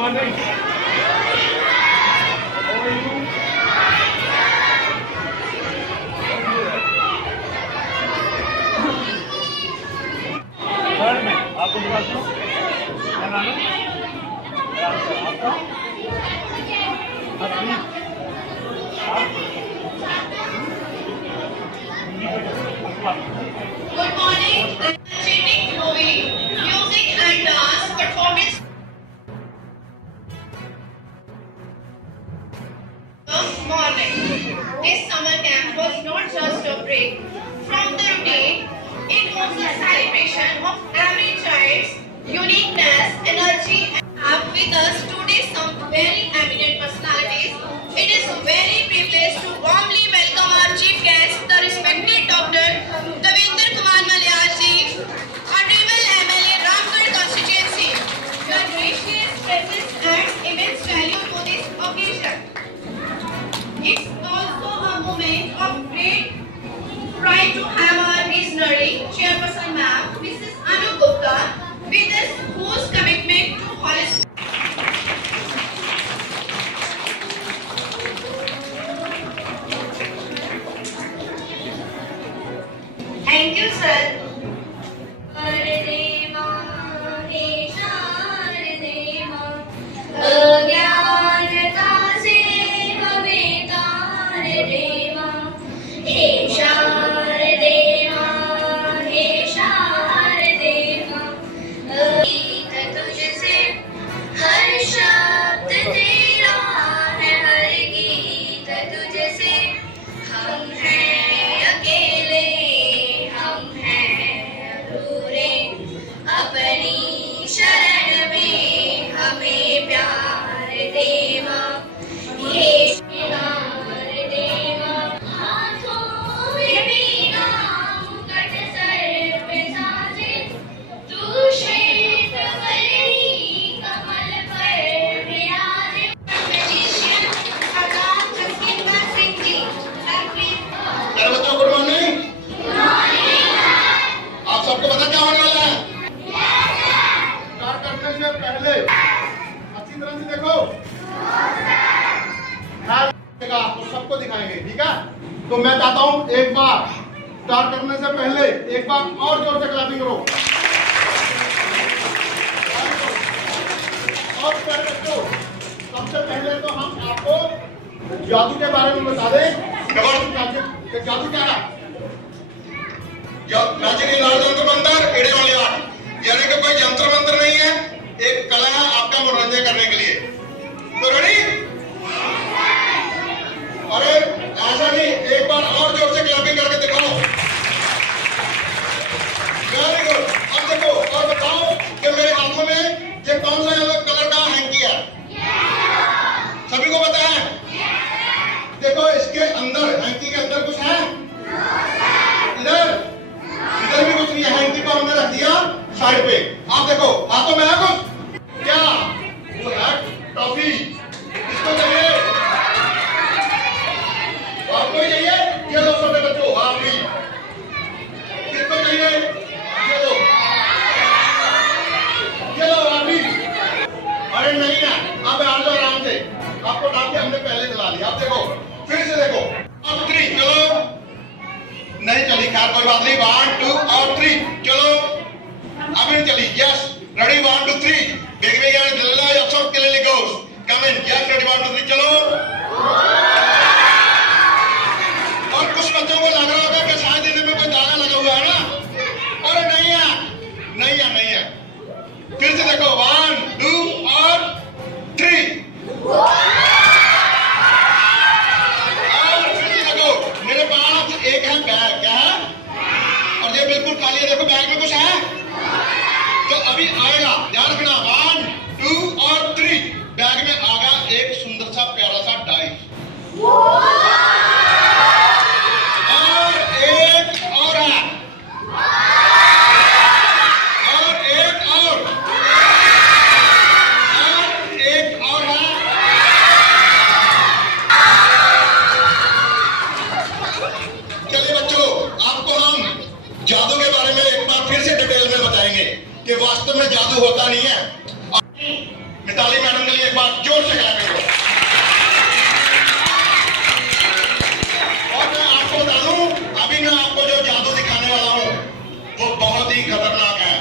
morning. How are you? Third में आपको दिखा दूँ क्या नाम है आपका? Good morning. Energetic movie, music and dance performance. This morning, this summer camp was not just a break from the routine. It was a celebration of every child's uniqueness, energy, and have with us today some very eminent personalities. It is very privileged to warmly welcome our chief guest, the respected Dr. Devendra Kumar Malyal ji, Honorable MLA Ramgarh constituency. Your gracious presence adds immense value to this occasion. It's also a moment of great pride to have our visionary chairperson ma'am, Mrs. Anu Gupta, with us, whose commitment to holistic. Thank you, sir. आपको सबको दिखाएंगे, ठीक है? तो मैं चाहता हूं एक बार स्टार्ट करने से पहले एक बार और जोर से क्लैपिंग करो। और बच्चों, सबसे पहले तो हम आपको जादू के बारे में बता दें। जादू क्या है? मैजिक जंतर मंतर एड़े वाली बात, यानी कि कोई जंतर मंत्र नहीं है, एक कला है आपका मनोरंजन करने के लिए। तो रेडी? अरे ऐसा नहीं, एक बार और जोर से क्लैपिंग करके दिखाओ। Very good. अब देखो और बताओ कि मेरे हाथों में ये कौन सा कलर का हैंकी है? सभी को पता है? देखो इसके अंदर, हैंकी के अंदर कुछ है? इधर भी कुछ नहीं है। हैंकी को हमने रख दिया साइड पे। आप देखो हाथों में है कुछ? क्या टॉफी? इसको चाहिए? आपको चाहिए? ये लो सबके बच्चों, आप भी। किसको चाहिए? ये लो, ये लो आप भी। अरे नहीं है, आप आ जाओ आराम से। आपको डाल के हमने पहले चला लिया। आप देखो, फिर से देखो। अब 3 चलो। नहीं चली, खैर कोई बात नहीं। 1 2 और 3 चलो। अभी चली। Yes, ready 1 2 3। बेग बेग यार दिल्ला या सब के लिए गोस। कम इन। यस, रेडी 1 2 3 चलो। और कुछ बच्चों को लग रहा होगा कि शायद इन्हें में कोई दाना लगा हुआ है ना? अरे नहीं है, नहीं है, नहीं है। फिर से देखो 1 2 और 3। और फिर से देखो मेरे पास एक है बैग। क्या है? और ये बिल्कुल खाली है। देखो बैग में कुछ है तो अभी आएगा, ध्यान रखना। 1 2 और 3। बैग में आ गया एक सुंदर सा प्यारा सा डाई। और एक और है, और एक और है। चलिए बच्चों, आपको हम जादू के बारे में एक बार फिर से डिटेल में बताएंगे कि वास्तव में जादू होता नहीं है। मिताली मैडम के लिए बार जोर से क्लैपिंग करो। और मैं आपको बता दूं, अभी मैं आपको जो जादू दिखाने वाला हूं वो बहुत ही खतरनाक है,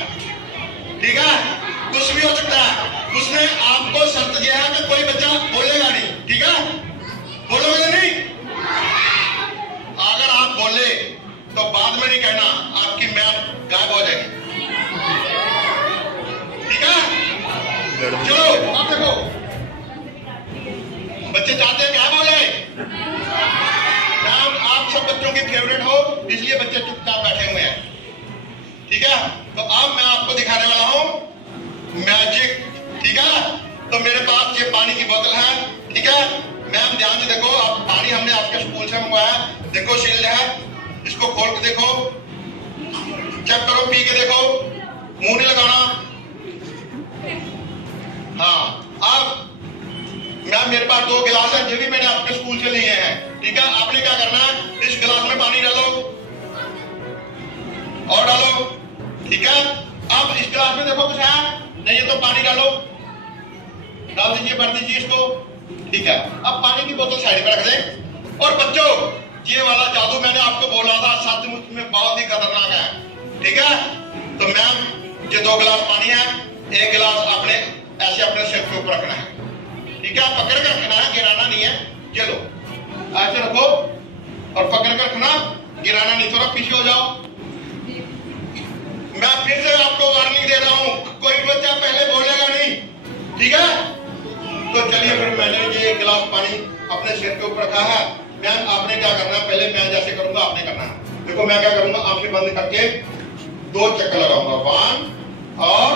ठीक है? कुछ भी हो सकता है उसमें। आपको शर्त यह है कि कोई बच्चा बोलेगा नहीं, ठीक है? बोलोगे नहीं? अगर आप बोले तो बाद में नहीं कहना आपकी मैम गायब हो जाएगी, ठीक है? चलो आप देखो, बच्चे चाहते हैं गायब हो जाए। मैम आप सब बच्चों की फेवरेट हो, इसलिए बच्चे चुपचाप बैठे हुए हैं, ठीक है? तो अब मैं आपको दिखाने वाला हूं मैजिक, ठीक है? तो मेरे पास ये पानी की बोतल है, ठीक है? मैम ध्यान से देखो, आप पानी हमने आपके स्कूल से मंगवाया, देखो शील्ड है, इसको खोल के देखो, चेक करो, पी के देखो, मुंह नहीं लगाना। हाँ, अब मैम मेरे पास 2 गिलास है, जो भी मैंने आपके स्कूल से लिए हैं, ठीक है? आपने क्या करना है, इस गिलास में पानी डालो और डालो, ठीक है? अब इस गिलास में देखो कुछ है नहीं है तो पानी डालो, डाल दीजिए, भर दीजिए इसको, ठीक है? अब पानी की बोतल साइड पे रख दें। और बच्चों, ये वाला जादू मैंने आपको बोला था, सचमुच में बहुत ही खतरनाक है, ठीक है? तो मैम ये 2 गिलास पानी है, 1 गिलास आपने ऐसे अपने सिर के ऊपर रखना है, ठीक है? पकड़ कर रखना है, गिराना नहीं है। चलो ऐसे रखो और पकड़ कर रखना, गिराना नहीं, थोड़ा पीछे हो जाओ। मैं फिर से आपको वार्निंग दे रहा हूं, कोई बच्चा पहले बोलेगा नहीं, ठीक है? तो चलिए फिर मैंने ये गिलास पानी अपने सिर के ऊपर रखा है। मैम आपने क्या करना है, पहले मैं जैसे करूंगा आपने करना है। देखो मैं क्या करूंगा, आंखें बंद करके 2 चक्कर लगाऊंगा, 1 और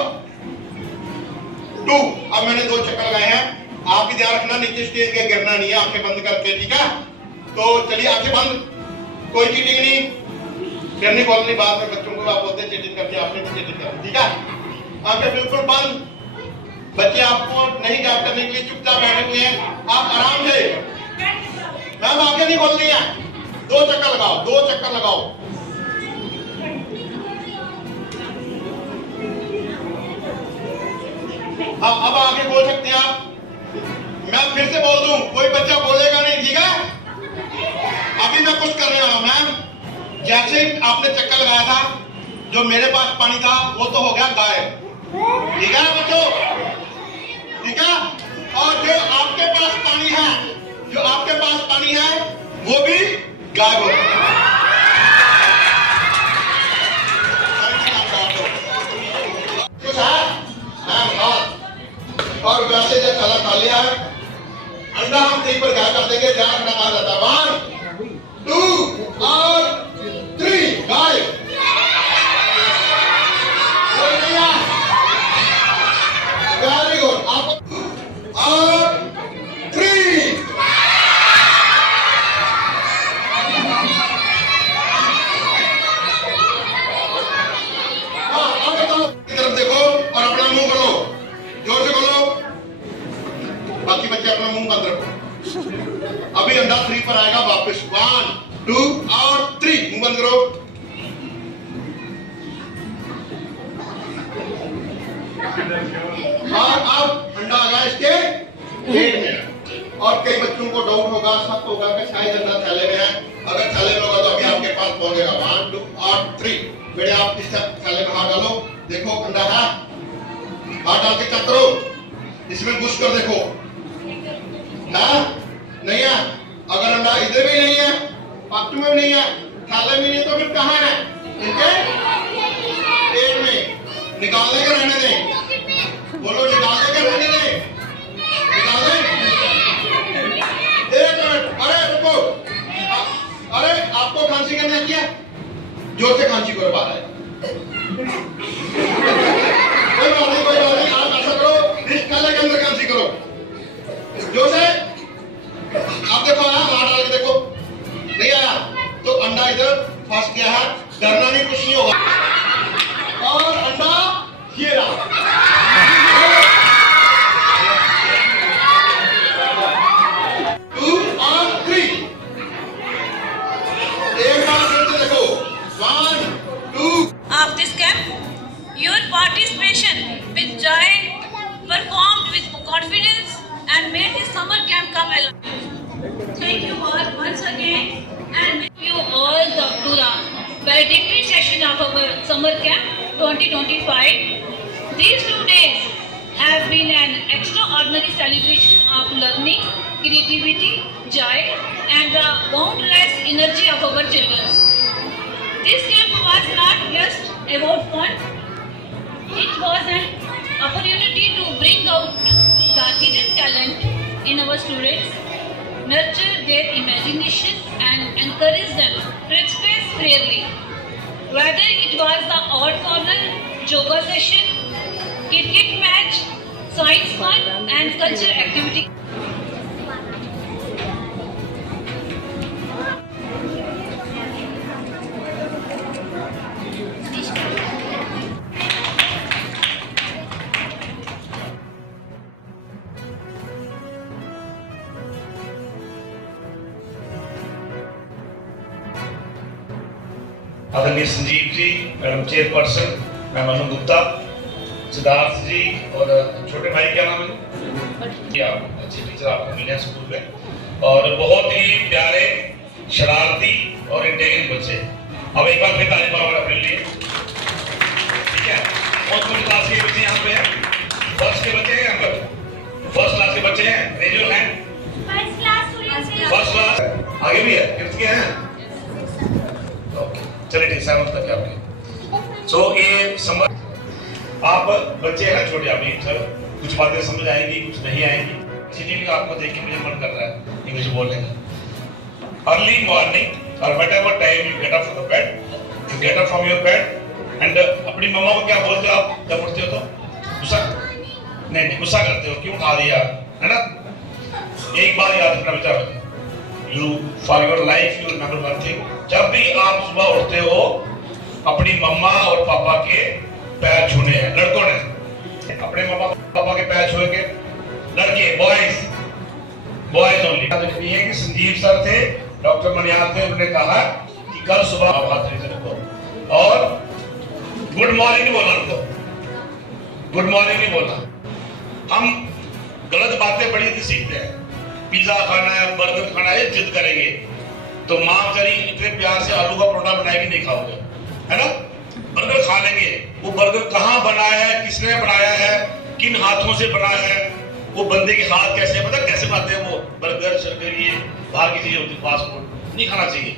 2। अब मैंने 2 चक्कर लगाए हैं, आप भी ध्यान रखना नीचे स्टेज के गिरना नहीं है, आंखें बंद करके, ठीक है? तो चलिए आंखें बंद, कोई चीटिंग नहीं, फिर नहीं बोलनी, बाद में बच्चों को आप बोलते हैं चीटिंग करके, आपने भी चीटिंग कर, ठीक है? आंखें बिल्कुल बंद, बच्चे आपको नहीं गायब करने के लिए चुपचाप बैठे हुए हैं, आप आराम से। मैम आंखें नहीं खोलनी है, 2 चक्कर लगाओ, 2 चक्कर लगाओ। अब आगे बोल सकते हैं आप। मैं फिर से बोल दूं, कोई बच्चा बोलेगा नहीं, ठीक है? अभी मैं कुछ करने वाला हूं। मैम जैसे ही आपने चक्कर लगाया था, जो मेरे पास पानी था वो तो हो गया गायब, ठीक है बच्चों? ठीक है? और जो आपके पास पानी है, जो आपके पास पानी है वो भी गायब हो गया। कुछ है? और वैसे जब खाना खा लिया है, अंडा हम कहीं पर गायब कर देंगे, जहां अंडा कहा जाता है 1 2 और 3 गायब। वेरी गुड, आप और 3। अब बताओ, की तरफ देखो और अपना मुंह खोलो, जोर से खोलो, बाकी बच्चे अपना मुंह बंद रखो। अभी अंडा 3 पर आएगा वापस, 1 2 और 3, मुंह बंद करो। और अब अंडा आ गया इसके पेट में। और कई बच्चों को डाउट होगा, शक होगा कि शायद अंडा थैले में है। अगर थैले में होगा तो अभी आपके पास पहुंचेगा, 1 2 और 3। बेटे आप इस थैले में हाथ डालो, देखो अंडा है, हाथ डाल के चेक करो, इसमें घुस कर देखो, है नहीं है? अगर अंडा इधर भी नहीं है, पात्र में भी नहीं है, थैले में नहीं है, तो फिर कहाँ है? इनके पेट में। निकालने के रहने दें, बोलो निकालने के रहने दें, निकाल दें। 1 मिनट, अरे रुको, अरे आपको खांसी करनी आती है? जोर से खांसी करो, बात है, कोई बात नहीं, आप ऐसा करो, इस थैले के अंदर खांसी करो, जोर से। आप देखो, हाथ डाल के देखो, नहीं आया तो अंडा इधर फंस गया है, डरना नहीं, कुछ नहीं होगा। और अंडा ये रहा। made this summer camp come alive. Thank you all once again and thank you all to the valedictory session of our summer camp 2025. These 2 days have been an extraordinary celebration of learning, creativity, joy and the boundless energy of our children. This camp was not just about fun, it was an opportunity to bring out the hidden talent in our students, nurture their imagination and encourage them to express freely. Whether it was the art corner, yoga session, cricket match, science fun and cultural activity. आदरणीय Sanjeev ji, madam chairperson, ma'am अनु गुप्ता, सिद्धार्थ जी और छोटे भाई क्या नाम है? आप अच्छे teacher आपको मिले हैं स्कूल में और बहुत ही प्यारे, शरारती और इंटेलिजेंट बच्चे। अब एक बार फिर ताली मारो अपने लिए, ठीक है? बहुत कुछ क्लास के बच्चे यहाँ पे हैं, फर्स्ट के बच्चे हैं यहाँ पर, फर्स्ट क्लास के बच्चे हैं, raise your hand. First class आगे भी है, फिफ्थ के हैं? ओके, चलिए ठीक, 7th तक है आपके। सो ये समझ, आप बच्चे हैं छोटे, अभी सर कुछ बातें समझ आएंगी, कुछ नहीं आएंगी, इसीलिए आपको देख के मुझे मन कर रहा है इंग्लिश बोलने का। अर्ली मॉर्निंग और whatever time you get up from the bed, you get up from your bed and अपनी मम्मा को क्या बोलते हो आप जब उठते हो? तो गुस्सा नहीं, गुस्सा करते हो, क्यों उठा दिया, है ना? एक बार याद रखना बेटा, You for your life you remember one thing, जब भी आप सुबह उठते हो अपनी मम्मा और पापा के पैर छूने हैं। लड़कों ने अपने मम्मा पापा के पैर छुए के, लड़के बॉयज ओनली। ये कि संजीव सर थे, डॉक्टर मनियाल थे, उन्होंने कहा कि कल सुबह आप हाथ रखो और गुड मॉर्निंग नहीं बोलना उनको, गुड मॉर्निंग नहीं बोलना। हम गलत बातें बड़ी सीखते हैं, पिज्जा खाना है, बर्गर खाना है, जिद करेंगे तो माँ बेचारी इतने प्यार से आलू का परोठा बनाएगी, नहीं खाओगे, है ना? बर्गर खा लेंगे, वो बर्गर कहाँ बनाया है, किसने बनाया है, किन हाथों से बनाया है, वो बंदे के हाथ कैसे है, पता कैसे बनाते हैं वो बर्गर, शर्गर, ये बाहर की चीजें होती, फास्ट फूड नहीं खाना चाहिए।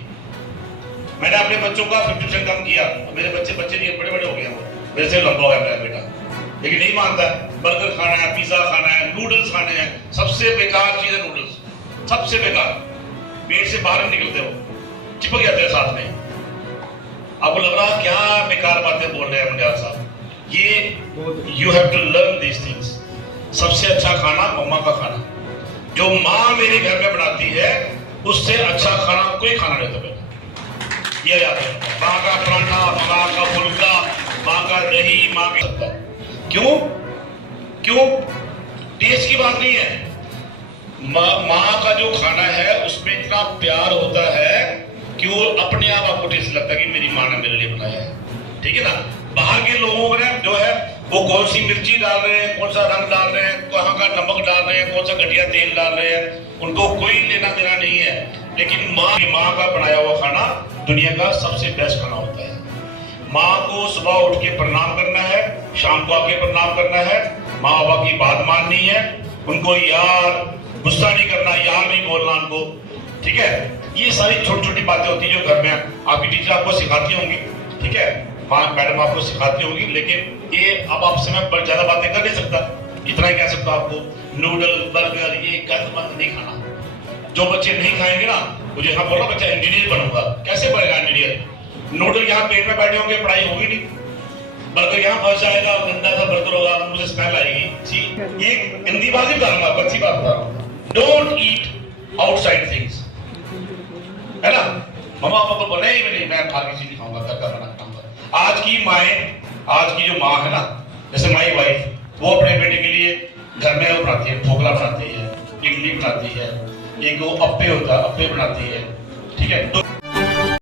मैंने अपने बच्चों का 50% कम किया, मेरे बच्चे नहीं, बड़े बड़े हो गए, वो मेरे से लंबा हो गया मेरा बेटा, लेकिन नहीं मानता। बर्गर खाना है, पिज्जा खाना है, नूडल्स खाने हैं, सबसे बेकार चीज है नूडल्स, सबसे बेकार, पेट से बाहर निकलते हो, चिपक जाते हैं साथ में। आपको लग रहा क्या बेकार बातें बोल रहे हैं मुंडियाल साहब? ये you have to learn these things. सबसे अच्छा खाना मम्मा का खाना, जो माँ मेरे घर में बनाती है उससे अच्छा खाना कोई खाना नहीं होता। ये याद है, माँ का पराठा, माँ का फुल्का, माँ का दही, माँ का क्यों टेस्ट की बात नहीं है, माँ का जो खाना है उसमें इतना प्यार होता है कि वो अपने आप आपको टेस्ट लगता है कि मेरी माँ ने मेरे लिए बनाया है, ठीक है ना? बाहर के लोगों में जो है वो कौन सी मिर्ची डाल रहे हैं, कौन सा रंग डाल रहे हैं, कहाँ का नमक डाल रहे हैं, कौन सा घटिया तेल डाल रहे हैं, उनको कोई लेना देना नहीं है। लेकिन माँ का बनाया हुआ खाना दुनिया का सबसे बेस्ट खाना होता है। माँ को सुबह उठ के प्रणाम करना है, शाम को आके प्रणाम करना है, माँ बाबा की बात माननी है, उनको यार गुस्सा नहीं करना, यार नहीं बोलना उनको, ठीक है? ये सारी छोटी छोटी बातें होती है जो घर में आपकी टीचर आपको सिखाती होंगी, ठीक है? मैडम आपको सिखाती होंगी, लेकिन ये अब आपसे मैं ज्यादा बातें कर नहीं सकता, इतना ही कह सकता आपको, नूडल बर्गर ये गंद बंद नहीं खाना। जो बच्चे नहीं खाएंगे ना, मुझे यहाँ बोला बच्चा इंजीनियर बनूंगा, कैसे बनेगा इंजीनियर? नूडल यहाँ पेट में बैठे होंगे, पढ़ाई होगी नहीं, बर्गर यहाँ फंस जाएगा, गंदा सा बर्गर होगा, मुझे स्मेल आएगी। ये हिंदी बात नहीं बता रहा हूँ, अच्छी बात बता रहा हूँ। डोंट ईट आउटसाइड थिंग्स, है ना? मम्मा पापा बोले नहीं, मैं बाहर की चीज नहीं खाऊंगा, घर का बना खाऊंगा। आज की जो माँ है ना, जैसे माई वाइफ, वो अपने बेटे के लिए घर में वो बनाती है, ढोकला बनाती है, इडली बनाती है, एक वो अप्पे होता है, अप्पे बनाती है, ठीक है?